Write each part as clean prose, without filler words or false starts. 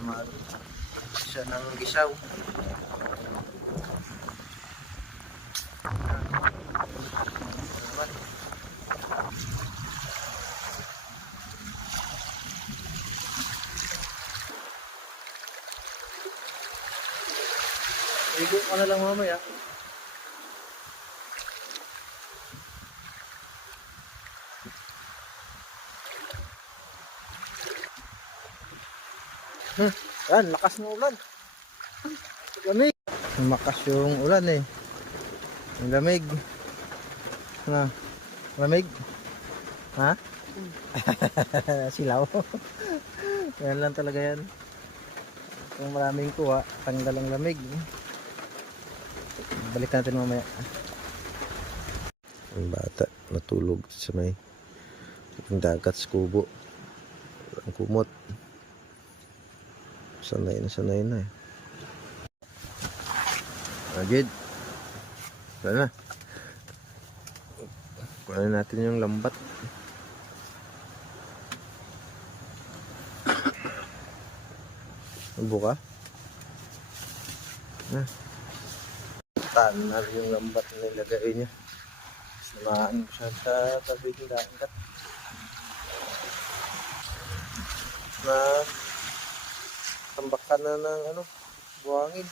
naman siya ng gisaw. Ligo ko na lang mamaya. Yan, lakas ng ulan. Lamig. Makas yung ulan eh. Ang lamig. Na, lamig. Ha? Silaw. Yan lang talaga yan. Kung maraming kuha, tanggal ang lamig. Balik natin mamaya. Ang bata natulog sa may dagat sa kubo. Ang kumot. Sanay na eh. Agad. Wala na. Kuhanin natin yung lambat. Buka. Na. Tanar yung lambat na nilagay niya. Samaan ko siya sa tabi ng dagat. Na tambakan na ng buhangin.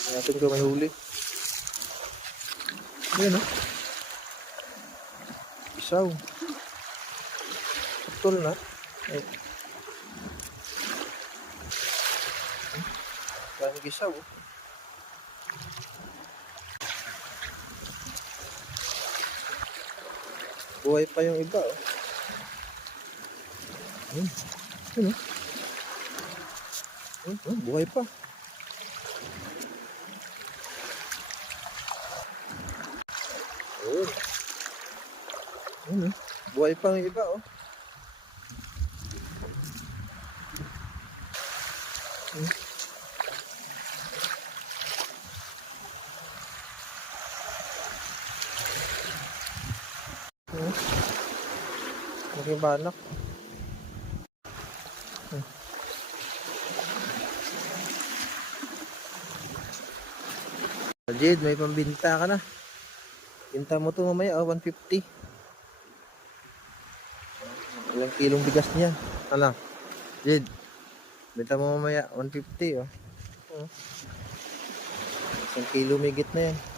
Hindi natin ko may huli. Ayan isaw. Putol na. Ay. Kaya gisaw. Buhay pa yung iba. Buhay pa. Buhay pa yung iba Naging banak. Jade, may pambinta ka na. Binta mo to mamaya 150. Ilang kilong bigas niyan. Ano? Jade, binta mo mamaya 150 1 kilo migit na yan.